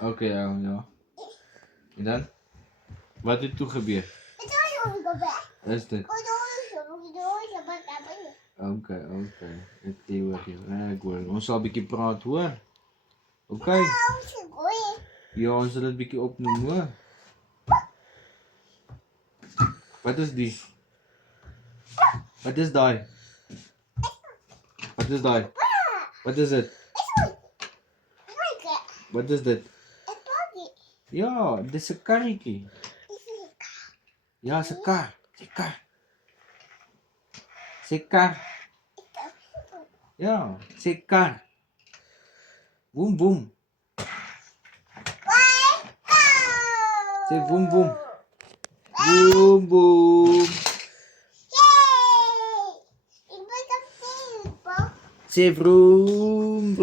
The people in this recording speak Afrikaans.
Oké, ja. En dan? Wat het toen gebeurd? Is dit? Oké. Ek hoor. Ons sal 'n bietjie praat, hoor. Oké. Ja, ons sal dit bietjie opnoem, hoor. Wat is die? Wat is daai? Wat is daai? Wat is dit? Wat is dit? Ja, dis 'n karretjie. Ja, dis 'n kar. Sê kar. Ja, sê kar. Boem boem. Sê boem boem. Boem boem. Sê vroom